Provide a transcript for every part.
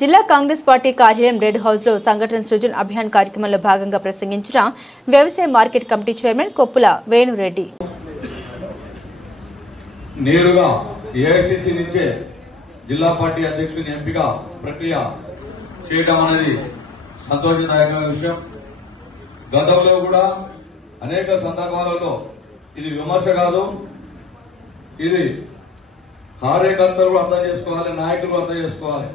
జిల్లా కాంగ్రెస్ పార్టీ కార్యాలయం red house లో సంఘటన సృజన్ అభియాన్ కార్యక్రమంలో భాగంగా ప్రసంగించిన వ్యవసాయ market committee chairman Koppula Venu Reddy నేరుగా ఏఐసిసి నుంచే జిల్లా పార్టీ అధ్యక్షుని ఎంపిక ప్రక్రియ చేయడం అనేది సంతోషదాయకమైన విషయం. గతంలో కూడా అనేక సందర్భాలలో ఇది విమర్శ కాదు, ఇది కార్యకర్తలు అర్థం చేసుకోవాలి, నాయకులు అర్థం చేసుకోవాలి.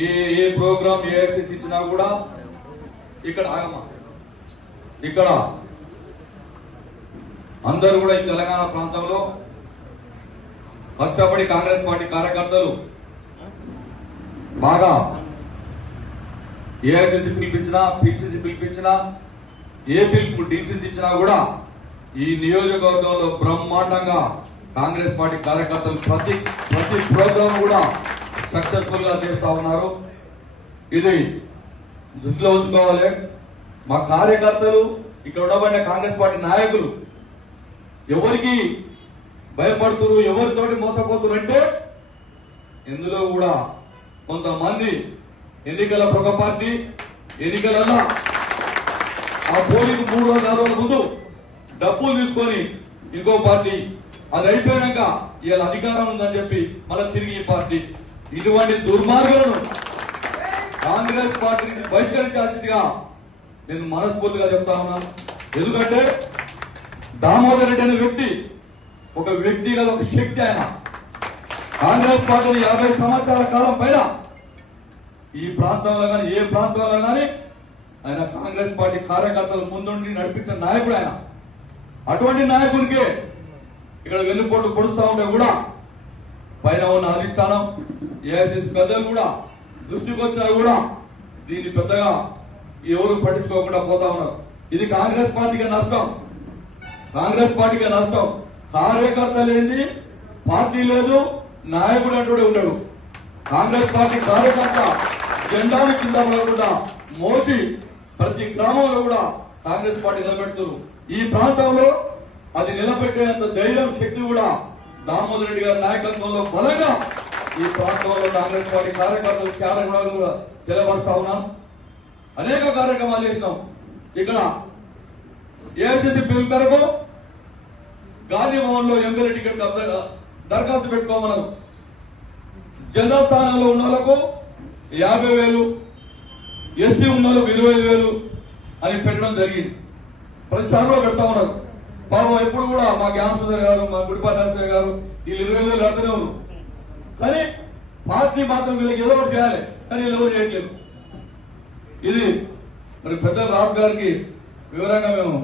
ఏ ప్రోగ్రాం ఏఐసిసి ఇచ్చినా కూడా ఇక్కడ అందరూ కూడా ఈ తెలంగాణ ప్రాంతంలో కష్టపడి కాంగ్రెస్ పార్టీ కార్యకర్తలు బాగా ఏఐసిసి పిలిపించినా, పిసిసి పిలిపించినా, ఏ పిలుపు డిసిసి ఇచ్చినా కూడా ఈ నియోజకవర్గంలో బ్రహ్మాండంగా కాంగ్రెస్ పార్టీ కార్యకర్తలు ప్రతి ప్రోగ్రాం కూడా సక్సెస్ఫుల్ గా చేస్తా ఉన్నారు. ఇది దృష్టిలో ఉంచుకోవాలి. మా కార్యకర్తలు, ఇక్కడ ఉండబడిన కాంగ్రెస్ పార్టీ నాయకులు ఎవరికి భయపడుతున్నారు, ఎవరితోటి మోసపోతున్నారు అంటే ఇందులో కూడా కొంతమంది ఎన్నికల ఒక పార్టీ ఎన్నికలలో ఆ పోలింగ్ 3 రోజుల 4 రోజుల ముందు డబ్బులు తీసుకొని ఇంకో పార్టీ అది అయిపోయాక ఇవాళ అధికారం ఉందని చెప్పి మళ్ళీ తిరిగి ఈ పార్టీ, ఇటువంటి దుర్మార్గులను కాంగ్రెస్ పార్టీ నుంచి బహిష్కరించాల్సిందిగా నేను మనస్ఫూర్తిగా చెప్తా ఉన్నాను. ఎందుకంటే దామోదర్ రెడ్డి అనే వ్యక్తి ఒక వ్యక్తి కాదు, ఒక శక్తి. ఆయన కాంగ్రెస్ పార్టీని 50 సంవత్సరాల కాలం పైన ఈ ప్రాంతంలో కానీ ఏ ప్రాంతంలో కానీ ఆయన కాంగ్రెస్ పార్టీ కార్యకర్తల ముందుండి నడిపించిన నాయకుడు ఆయన. అటువంటి నాయకుడికే ఇక్కడ వెన్నుపోట్లు పొడుస్తా ఉంటే కూడా పైన ఉన్న అధిష్టానం ఏఐసిసి పెద్దలు కూడా దృష్టికి వచ్చినా కూడా దీన్ని పెద్దగా ఎవరు పట్టించుకోకుండా పోతా ఉన్నారు. ఇది కాంగ్రెస్ పార్టీకి నష్టం, కాంగ్రెస్ పార్టీకి నష్టం. కార్యకర్త లేని పార్టీ లేదు, నాయకుడు అంటూ ఉండడు. కాంగ్రెస్ పార్టీ కార్యకర్త జెండాను కింద పడకుండా మోసి ప్రతి గ్రామంలో కూడా కాంగ్రెస్ పార్టీ నిలబెడుతున్నారు. ఈ ప్రాంతంలో అది నిలబెట్టేంత ధైర్యం, శక్తి కూడా దామోదర్ రెడ్డి గారి నాయకత్వంలో బలంగా ఈ ప్రాంతంలో కాంగ్రెస్ పార్టీ కార్యకర్తలు త్యాగగుణాలను కూడా తెలియపరుస్తా ఉన్నాం. అనేక కార్యక్రమాలు చేసినాం. ఇక్కడ ఏఐసిసి పిలుపు మేరకు గాంధీ భవన్ లో ఎమ్మెల్యే టికెట్ దరఖాస్తు పెట్టుకోమన్నారు. జనరల్ స్థానంలో ఉన్న వాళ్ళకు 50,000, ఎస్సీ ఉన్న వాళ్ళకు 25,000 అని పెట్టడం జరిగింది. ప్రతిసారిలో పెడతా ఉన్నారు. పాపం ఎప్పుడు కూడా మా జ్ఞానసుందర్ గారు, మా గుడిపాటి నరసింహ గారు వీళ్ళు 20,000 కడుతూనే ఉన్నారు. కానీ పార్టీ మాత్రం వీళ్ళకి ఏదో ఒకటి చేయాలి, కానీ వీళ్ళు చేయట్లేదు. ఇది మరి పెద్ద రాబ్ గారికి వివరంగా మేము